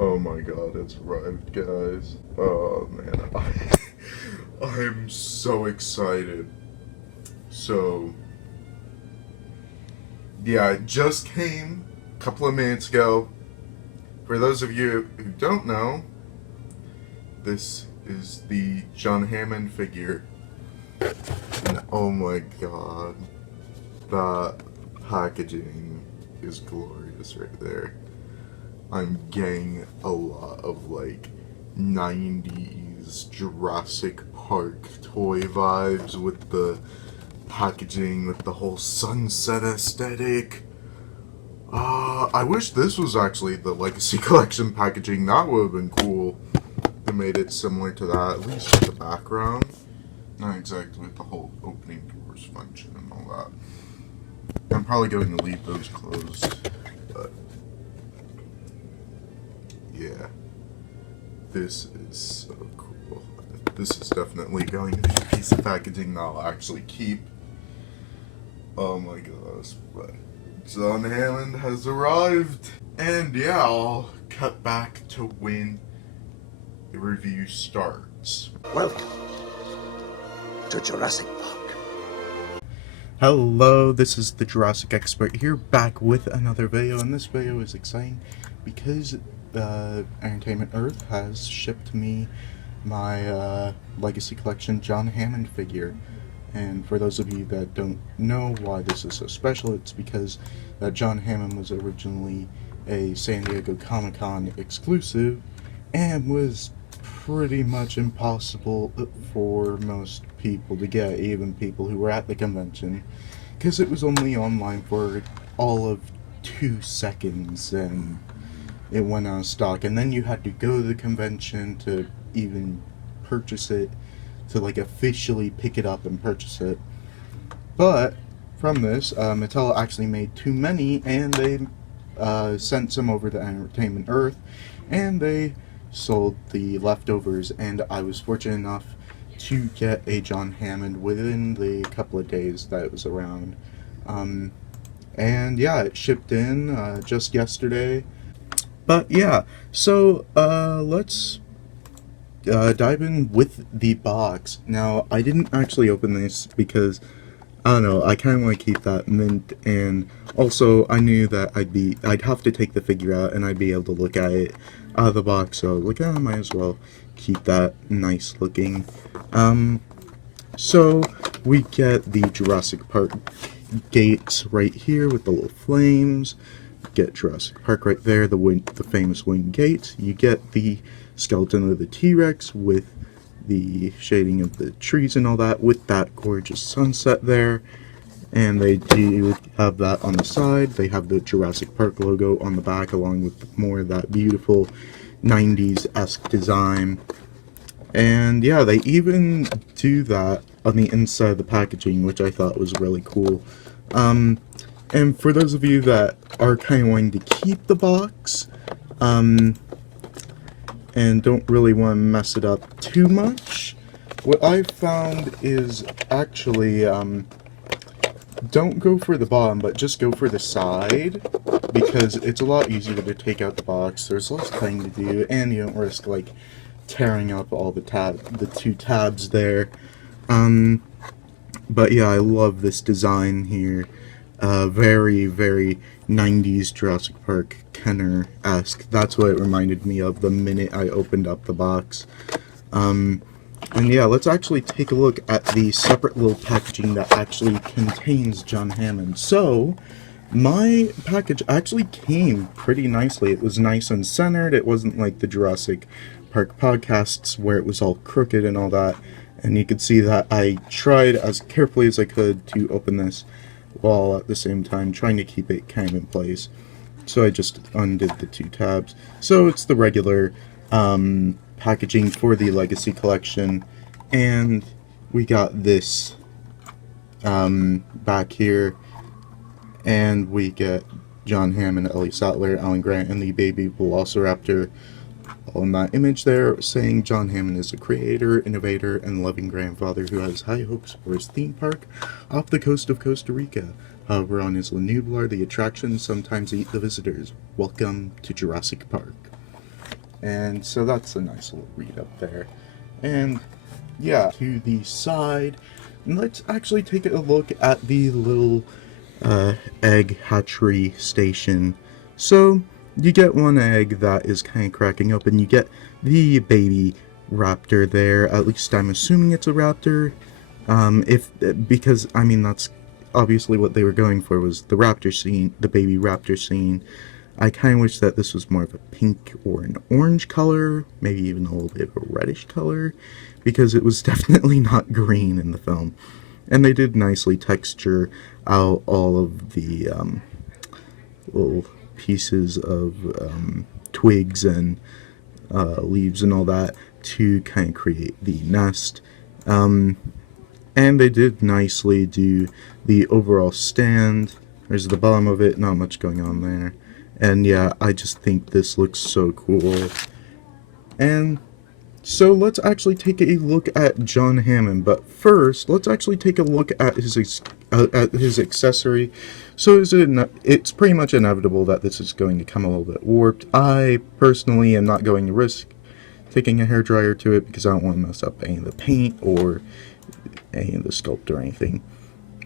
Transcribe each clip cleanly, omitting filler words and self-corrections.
Oh my god, it's arrived, guys. Oh man, I'm so excited. So, yeah, it just came a couple of minutes ago. For those of you who don't know, this is the John Hammond figure. And oh my god, that packaging is glorious right there. I'm getting a lot of like 90s Jurassic Park toy vibes with the packaging, with the whole sunset aesthetic. I wish this was actually the Legacy Collection packaging. That would have been cool. They made it similar to that, at least with the background. Not exactly with the whole opening doors function and all that. I'm probably going to leave those closed, but yeah, this is so cool. This is definitely going to be a piece of packaging that I'll actually keep. Oh my gosh, but John Hammond has arrived. And yeah, I'll cut back to when the review starts. Welcome to Jurassic Park. Hello, this is the Expert here, back with another video, and this video is exciting because Entertainment Earth has shipped me my Legacy Collection John Hammond figure. And for those of you that don't know why this is so special, it's because John Hammond was originally a San Diego Comic-Con exclusive and was pretty much impossible for most people to get, even people who were at the convention, because it was only online for all of 2 seconds and it went out of stock, and then you had to go to the convention to even purchase it, to like officially pick it up and purchase it. But from this, Mattel actually made too many, and they sent some over to Entertainment Earth, and they sold the leftovers, and I was fortunate enough to get a John Hammond within the couple of days that it was around. And yeah, it shipped in just yesterday. But yeah, so let's dive in with the box. Now, I didn't actually open this because, I don't know, I kind of want to keep that mint, and also I knew that I'd have to take the figure out and I'd be able to look at it out of the box, so look at it, I might as well keep that nice looking. So we get the Jurassic Park gates right here with the little flames. Get Jurassic Park right there, the famous winged gate. You get the skeleton of the T-Rex with the shading of the trees and all that, with that gorgeous sunset there. And they do have that on the side. They have the Jurassic Park logo on the back, along with more of that beautiful 90s-esque design. And yeah, they even do that on the inside of the packaging, which I thought was really cool. And for those of you that are kind of wanting to keep the box, and don't really want to mess it up too much, what I've found is actually, don't go for the bottom, but just go for the side, because it's a lot easier to take out the box. There's less cutting to do, and you don't risk, like, tearing up all the 2 tabs there. But yeah, I love this design here. Very, very 90s Jurassic Park Kenner-esque. That's what it reminded me of the minute I opened up the box. And yeah, let's actually take a look at the separate little packaging that actually contains John Hammond. So, my package actually came pretty nicely. It was nice and centered. It wasn't like the Jurassic Park podcasts where it was all crooked and all that. And you could see that I tried as carefully as I could to open this, while at the same time trying to keep it kind of in place. So I just undid the 2 tabs. So it's the regular packaging for the Legacy Collection, and we got this back here, and we get John Hammond, Ellie Sattler, Alan Grant, and the baby Velociraptor on that image there, saying John Hammond is a creator, innovator, and loving grandfather who has high hopes for his theme park off the coast of Costa Rica. However, on his Nublar, the attractions sometimes eat the visitors. Welcome to Jurassic Park. And so that's a nice little read up there. And yeah, to the side, let's actually take a look at the little egg hatchery station. So you get one egg that is kind of cracking up, and you get the baby raptor there. At least I'm assuming it's a raptor. Because I mean, that's obviously what they were going for, was the raptor scene, the baby raptor scene. I kind of wish that this was more of a pink or an orange color, maybe even a little bit of a reddish color, because it was definitely not green in the film. And they did nicely texture out all of the little pieces of twigs and leaves and all that to kind of create the nest. And they did nicely do the overall stand. There's the bottom of it, not much going on there. And yeah, I just think this looks so cool. And so let's actually take a look at John Hammond. But first, let's actually take a look at his accessory. So it's pretty much inevitable that this is going to come a little bit warped. I personally am not going to risk taking a hairdryer to it because I don't want to mess up any of the paint or any of the sculpt or anything.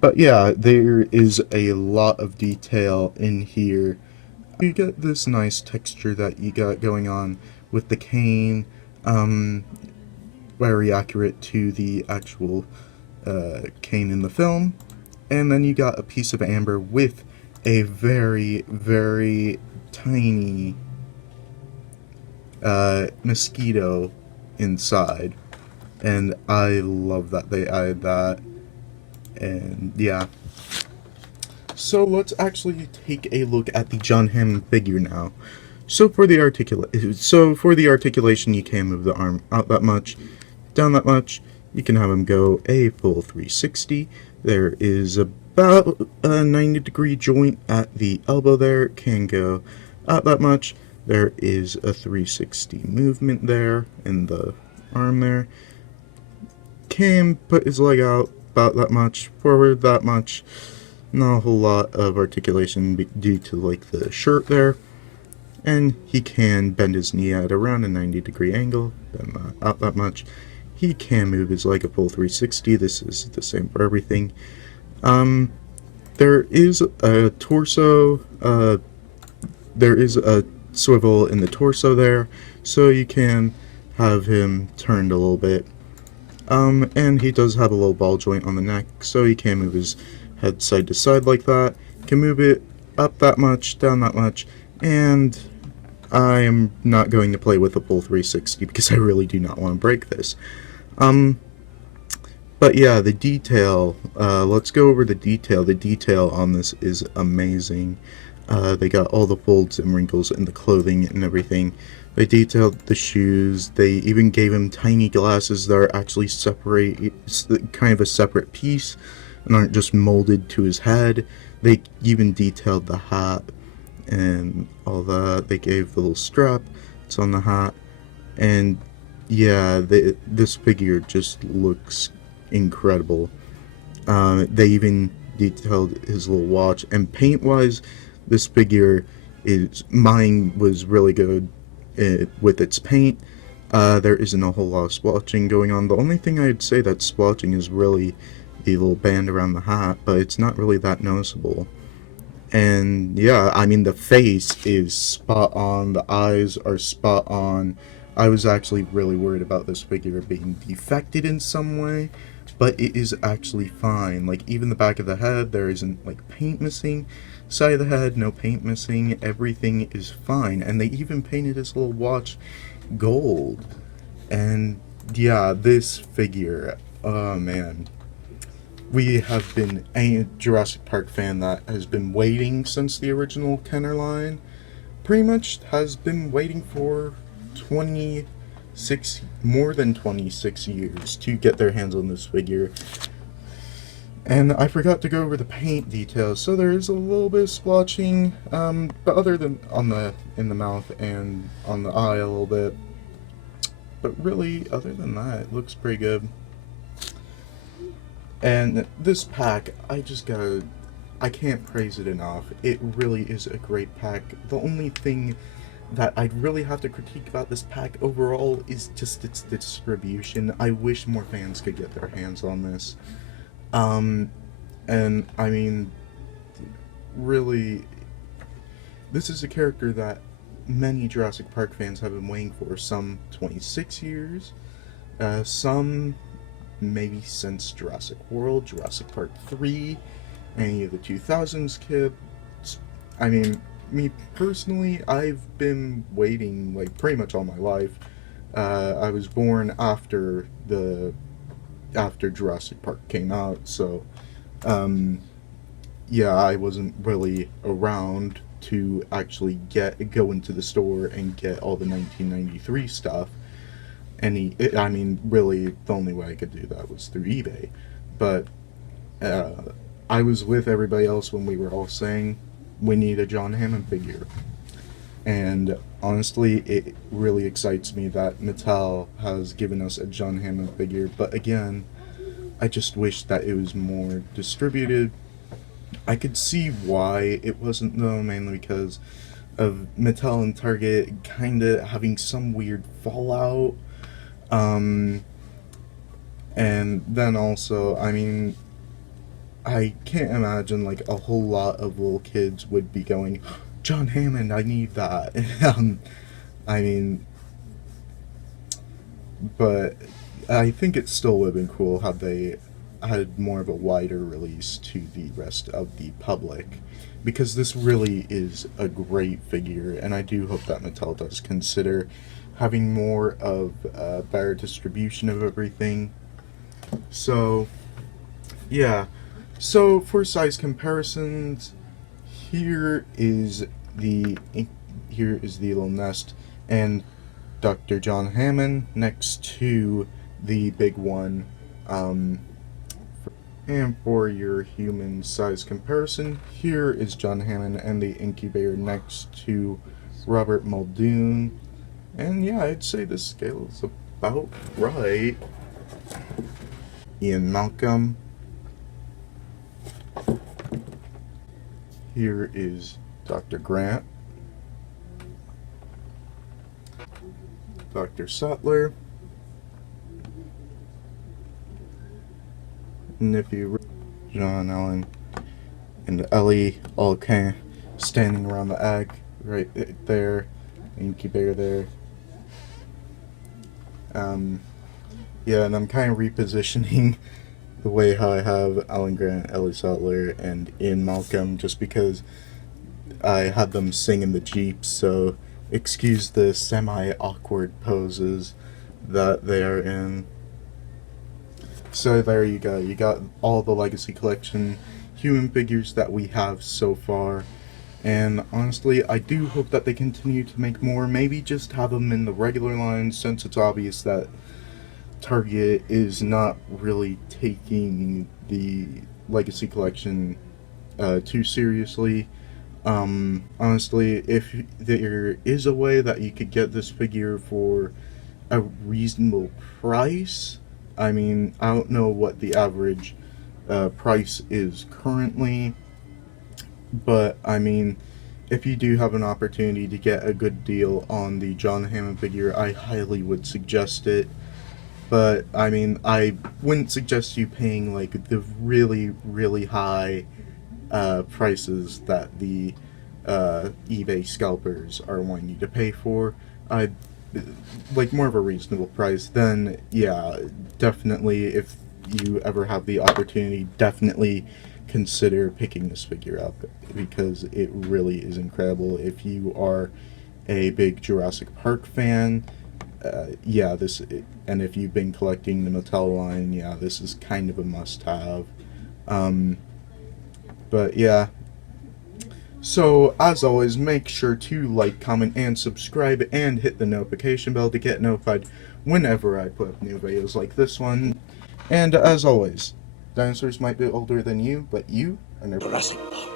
But yeah, there is a lot of detail in here. You get this nice texture that you got going on with the cane, very accurate to the actual cane in the film. And then you got a piece of amber with a very, very tiny mosquito inside. And I love that they added that. And yeah. So let's actually take a look at the John Hammond figure now. So for the articulation, you can move the arm out that much, down that much. You can have him go a full 360. There is about a 90-degree joint at the elbow there. It can go out that much. There is a 360 movement there in the arm there. Can put his leg out about that much, forward that much. Not a whole lot of articulation due to like the shirt there. And he can bend his knee at around a 90-degree angle, bend that out that much. He can move his leg a full 360. This is the same for everything. There is a torso, there is a swivel in the torso there, so you can have him turned a little bit. And he does have a little ball joint on the neck, so he can move his head side to side like that. Can move it up that much, down that much, and I am not going to play with a full 360 because I really do not want to break this. But yeah, the detail, let's go over the detail. The detail on this is amazing. They got all the folds and wrinkles in the clothing and everything. They detailed the shoes. They even gave him tiny glasses that are actually separate, kind of a separate piece, and aren't just molded to his head. They even detailed the hat and all that. They gave the little strap that's on the hat. And yeah, this figure just looks incredible. They even detailed his little watch. And paint-wise, this figure mine was really good with its paint. There isn't a whole lot of splotching going on. The only thing I'd say that's splotching is really the little band around the hat, but it's not really that noticeable. And yeah, I mean, the face is spot on, the eyes are spot on. I was actually really worried about this figure being defected in some way, but it is actually fine. Like, even the back of the head, there isn't like paint missing. Side of the head, no paint missing. Everything is fine. And they even painted his little watch gold. And yeah, this figure, oh man. We have been a Jurassic Park fan that has been waiting since the original Kenner line. Pretty much has been waiting for more than 26 years to get their hands on this figure. And I forgot to go over the paint details, so there is a little bit of splotching, but other than in the mouth and on the eye a little bit. But really, other than that, it looks pretty good. And this pack, I can't praise it enough. It really is a great pack. The only thing that I'd really have to critique about this pack overall is just its distribution. I wish more fans could get their hands on this. And I mean, really, this is a character that many Jurassic Park fans have been waiting for. Some 26 years, some maybe since Jurassic World, Jurassic Park 3, any of the 2000s kids. I mean, me personally, I've been waiting like pretty much all my life. I was born after Jurassic Park came out, so yeah, I wasn't really around to actually go into the store and get all the 1993 stuff. I mean, really, the only way I could do that was through eBay. But I was with everybody else when we were all saying we need a John Hammond figure. And honestly, it really excites me that Mattel has given us a John Hammond figure. But again, I just wish that it was more distributed. I could see why it wasn't, though, mainly because of Mattel and Target kind of having some weird fallout. And then also, I mean, I can't imagine like a whole lot of little kids would be going, John Hammond, I need that. I mean, but I think it still would have been cool had they had more of a wider release to the rest of the public, because this really is a great figure, and I do hope that Mattel does consider having more of a better distribution of everything. So yeah, so for size comparisons, here is the little nest and Dr. John Hammond next to the big one. And for your human size comparison, here is John Hammond and the incubator next to Robert Muldoon. And yeah, I'd say this scale is about right. Ian Malcolm. Here is Dr. Grant. Dr. Sattler. Nephew John Allen and Ellie all kind of standing around the egg right there, incubator there. Yeah, and I'm kind of repositioning the way how I have Alan Grant, Ellie Sattler, and Ian Malcolm, just because I had them sing in the Jeep, so excuse the semi-awkward poses that they are in. So there you go. You got all the Legacy Collection human figures that we have so far. And honestly, I do hope that they continue to make more. Maybe just have them in the regular line, since it's obvious that Target is not really taking the Legacy Collection too seriously. Honestly, if there is a way that you could get this figure for a reasonable price, I mean, I don't know what the average price is currently, but I mean, if you do have an opportunity to get a good deal on the John Hammond figure, I highly would suggest it. But I mean, I wouldn't suggest you paying like the really, really high prices that the eBay scalpers are wanting you to pay for. I'd like more of a reasonable price. Then yeah, definitely, if you ever have the opportunity, definitely consider picking this figure up, because it really is incredible. If you are a big Jurassic Park fan, yeah, and if you've been collecting the Mattel line, yeah, this is kind of a must-have. But yeah, so as always, make sure to like, comment, and subscribe, and hit the notification bell to get notified whenever I put up new videos like this one. And as always, dinosaurs might be older than you, but you are never. Jurassic Park.